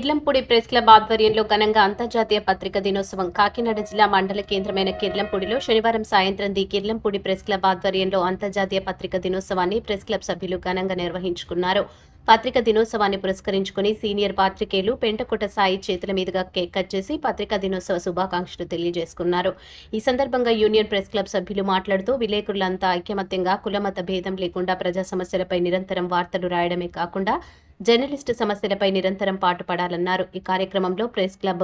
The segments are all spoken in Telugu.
కిర్లంపూడి ప్రెస్ క్లబ్ ఆధ్వర్యంలో ఘనంగా అంతర్జాతీయ పత్రికా దినోత్సవం కాకినాడ జిల్లా మండల కేంద్రమైన కిర్లంపూడిలో శనివారం సాయంత్రం కిర్లంపూడి ప్రెస్ క్లబ్ ఆధ్వర్యంలో అంతర్జాతీయ పత్రికా దినోత్సవాన్ని ప్రెస్ క్లబ్ సభ్యులు ఘనంగా నిర్వహించుకున్నారు. పత్రికా దినోత్సవాన్ని పురస్కరించుకుని సీనియర్ పాత్రికేయులు పెంటకోట సాయి చేతుల మీదుగా కేక్ కట్ చేసి పత్రికా దినోత్సవ శుభాకాంక్షలు తెలియజేసుకున్నారు. ఈ సందర్భంగా యూనియన్ ప్రెస్ క్లబ్ సభ్యులు మాట్లాడుతూ విలేకరులంతా ఐకమత్యంగా కులమత భేదం లేకుండా ప్రజా సమస్యలపై నిరంతరం వార్తలు రాయడమే కాకుండా జర్నలిస్టు సమస్యలపై నిరంతరం పాటుపడాలన్నారు. ఈ కార్యక్రమంలో ప్రెస్ క్లబ్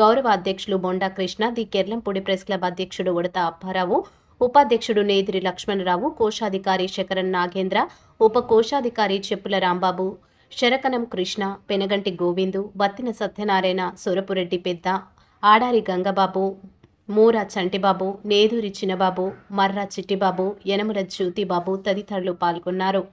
గౌరవ అధ్యక్షులు బొండా కృష్ణ, కిర్లంపూడి ప్రెస్ క్లబ్ అధ్యక్షుడు ఉడత అప్పారావు, ఉపాధ్యక్షుడు నేదిరి లక్ష్మణరావు, కోశాధికారి శకరన్ నాగేంద్ర, ఉప కోశాధికారి చెప్పుల రాంబాబు, శరకనం కృష్ణ, పెనగంటి గోవిందు, బత్తిన సత్యనారాయణ, సొరపురెడ్డి పెద్ద, ఆడారి గంగబాబు, మూర చంటిబాబు, నేదూరి చిన్నబాబు, మర్రా చిట్టిబాబు, యనముల జ్యోతిబాబు తదితరులు పాల్గొన్నారు.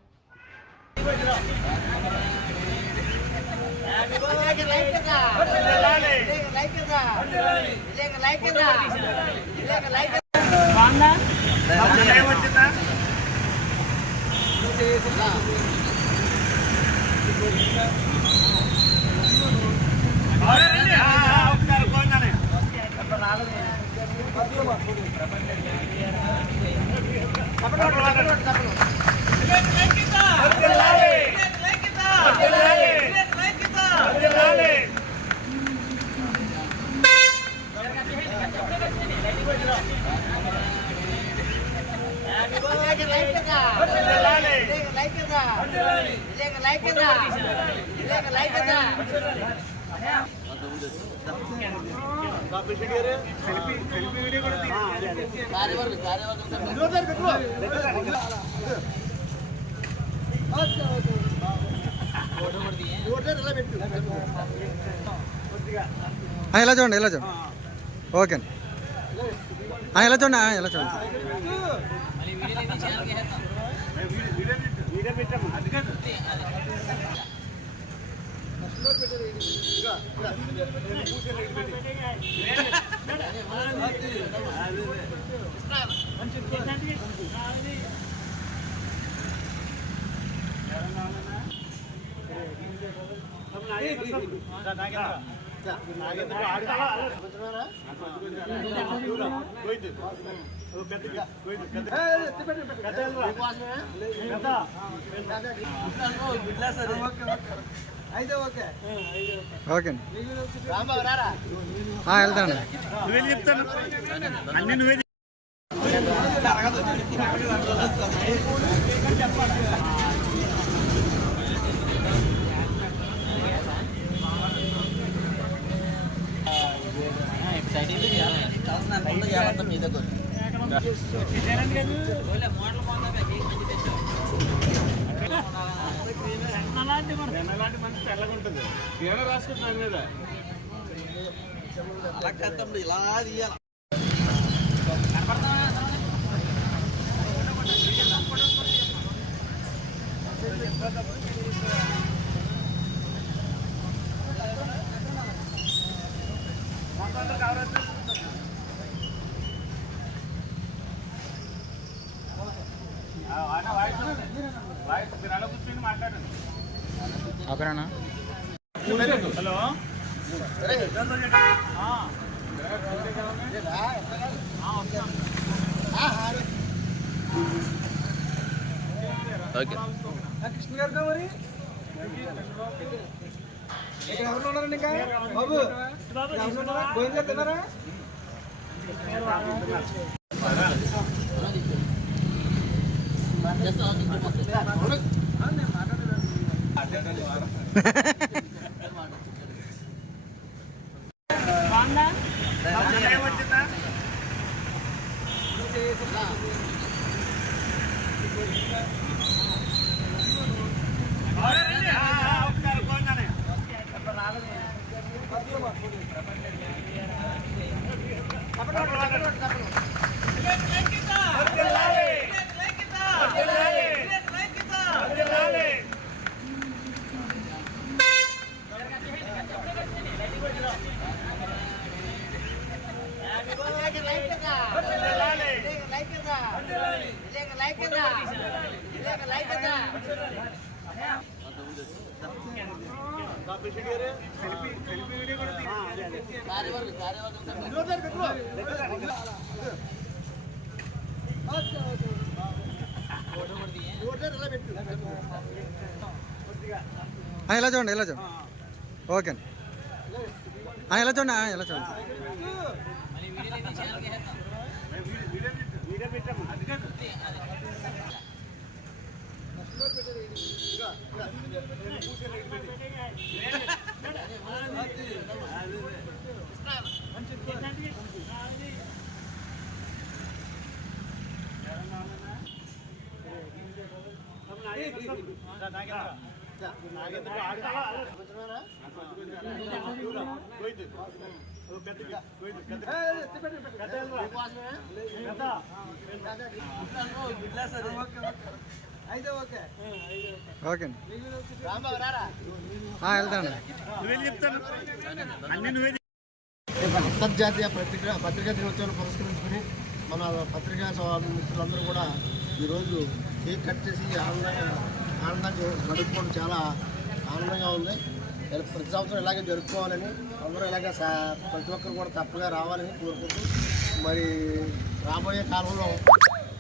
ఎలా చూడండి ఓకే ఎలా చూడండి ఓకే వెళ్తాను. ఓకేనా? హలో కృష్ణ గారు మరి ఇక్కడ ఎవరు ఉన్నారండి? ఇంకా బాబు గోవింద తిన్నారా? ఇలా చూడండి ఓకే ఇలా చూడండి ఇలా చూడండి ఓకే అంతర్జాతీయ పత్రికా దినోత్సవాన్ని పురస్కరించుకుని మన పత్రికా మిత్రులందరూ కూడా ఈరోజు కేక్ కట్ చేసి ఆనందంగా గడుపుకోవడం చాలా ఆనందంగా ఉంది. ప్రతి సంవత్సరం ఇలాగే జరుపుకోవాలని అందరూ ఇలాగే ప్రతి ఒక్కరు కూడా తప్పగా రావాలని కోరుకుంటూ మరి రాబోయే కాలంలో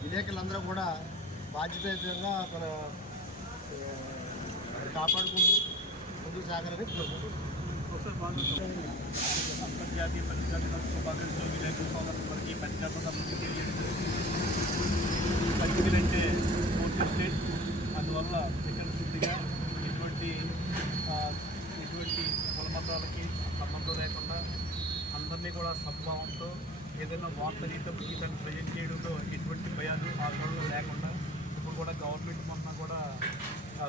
విలేకరులందరూ కూడా బాధ్యతాయుతంగా మన కాపాడుకుంటూ ముందుకు సాగాలని కోరుకుంటున్నాం. అంతర్జాతీయ పత్రికా దినోత్సవ భాగంగా విలేకరుల సోదరులందరికీ పత్రికా పత్రికలంటే స్టేట్, అందువల్ల ఇక్కడ శుద్ధిగా ఎటువంటి కులమతాలకి సంబంధం లేకుండా అందరినీ కూడా సద్భావంతో ఏదైనా వార్తరీత గీతాన్ని ప్రజెంట్ చేయడంలో ఎటువంటి భయాలు ఆందోళనలు లేకుండా ఇప్పుడు కూడా గవర్నమెంట్ మొన్న కూడా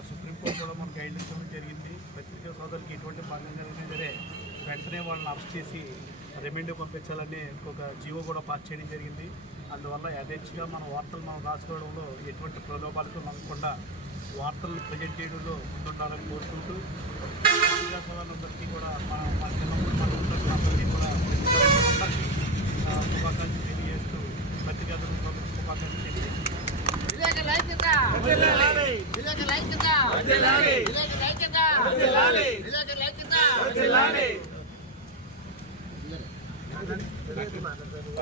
సుప్రీంకోర్టు కూడా మనకు గైడ్లైన్స్ ఇవ్వడం జరిగింది. పత్రికా సోదరులకి ఎటువంటి భంగం జరిగినా సరే వెంటనే వాళ్ళని అరెస్ట్ చేసి రిమాండ్ పంపించాలని ఒక జీవో కూడా పాస్ చేయడం జరిగింది. అందువల్ల యథేచ్ఛగా మన వార్తలు మనం రాసుకోవడంలో ఎటువంటి ప్రలోభాలకు నమ్మకుండా వార్తలు ప్రజెంట్ చేయడంలో ముందుండాలని కోరుకుంటూ పత్రికా సోదరులందరికీ కూడా మన చిన్నప్పుడు మన అందరికీ కూడా శుభాకాంక్షలు తెలియజేస్తూ పత్రికా దినోత్సవాలకు శుభాకాంక్షలు తెలియజేస్తున్నాం. విలేకరుల ఐక్యత